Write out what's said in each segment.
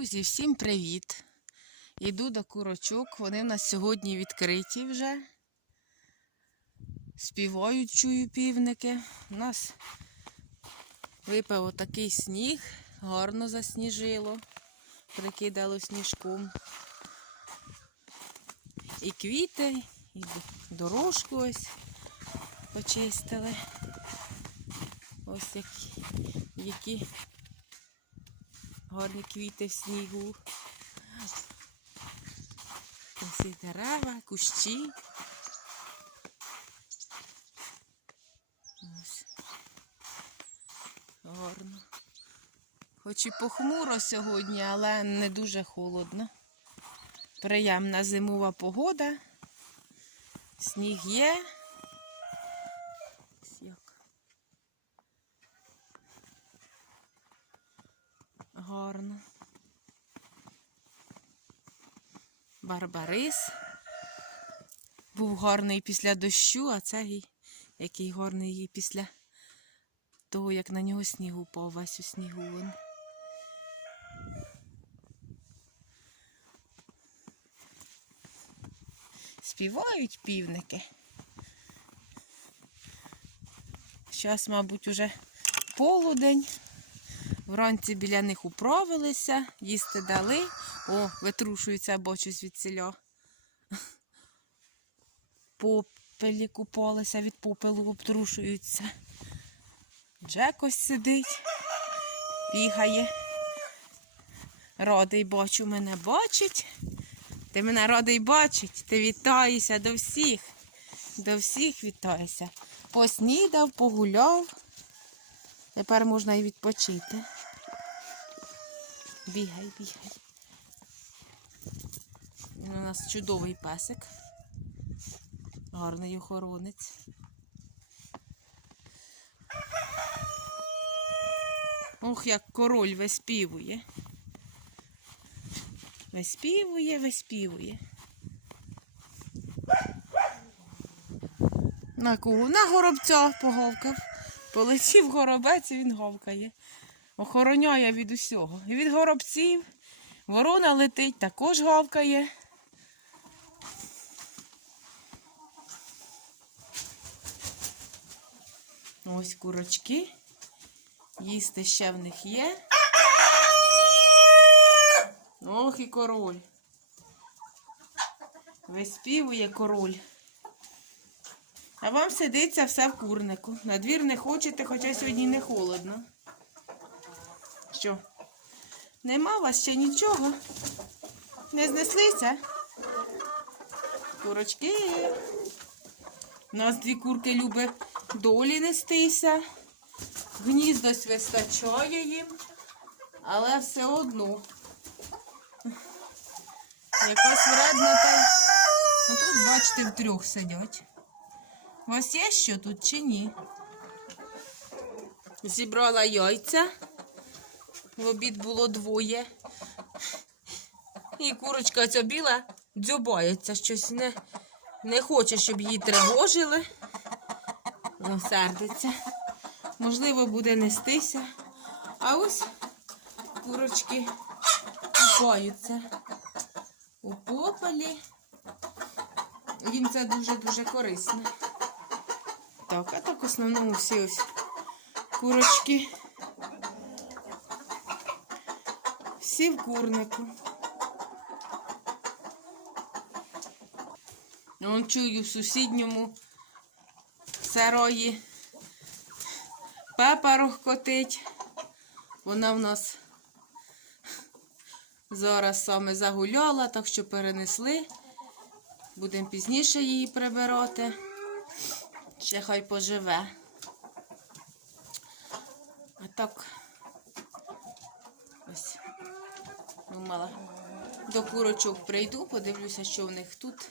Друзі, всім привіт! Йду до курочок. Вони в нас сьогодні відкриті вже. Співають, чую півники. У нас випав отакий сніг, гарно засніжило, прикидало сніжком. І квіти, і дорожку ось почистили. Ось які, які гарні квіти в снігу. Ось і дерева, кущі. Ось. Гарно. Хоч і похмуро сьогодні, але не дуже холодно. Приємна зимова погода. Сніг є. Ось як. Гарно. Барбарис. Був гарний після дощу, а цей який гарний є після того, як на нього сніг упав весь у снігу. Він. Співають півники. Зараз, мабуть, уже полудень. Вранці біля них управилися, їсти дали. О, витрушуються, бачу звідсіля. Попелі купалися, від попелу обтрушуються. Джек ось сидить, бігає. Радий бачу, мене бачить. Ти мене радий бачить. Ти вітаєшся до всіх. До всіх вітаєшся. Поснідав, погуляв. Тепер можна і відпочити. Бігай, бігай. Він у нас чудовий песик. Гарний охоронець. Ох, як король виспівує. Виспівує, виспівує. На кого? На горобця погавкав. Полетів горобець і він гавкає. Охороняє від усього. І від горобців. Ворона летить, також гавкає. Ось курочки. Їсти ще в них є. Ох і король. Виспівує король. А вам сидиться все в курнику. На двір не хочете, хоча сьогодні не холодно. Що? Нема вас ще нічого? Не знеслися? Курочки. У нас дві курки любить долі нестися. Гніздось вистачає їм, але все одно. Якась вредна та. А тут, бачите, втрьох сидять. У вас є що тут чи ні? Зібрала яйця. В обід було двоє. І курочка ця біла дзьобається, щось не, не хоче, щоб її тривожили. Ну, сердиться. Можливо, буде нестися. А ось курочки купаються у попелі. Їм це дуже-дуже корисно. Так, а так в основному всі ось курочки. Всі в курнику. Вон чую в сусідньому сарої пепа рохкотить. Вона в нас зараз саме загуляла, так що перенесли. Будемо пізніше її прибирати. Ще хай поживе. А так ось думала, до курочок прийду, подивлюся, що в них тут.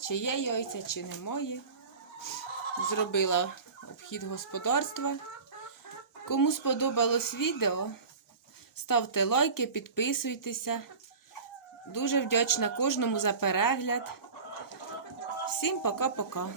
Чи є яйця, чи немає. Зробила обхід господарства. Кому сподобалось відео, ставте лайки, підписуйтеся. Дуже вдячна кожному за перегляд. Всім пока-пока.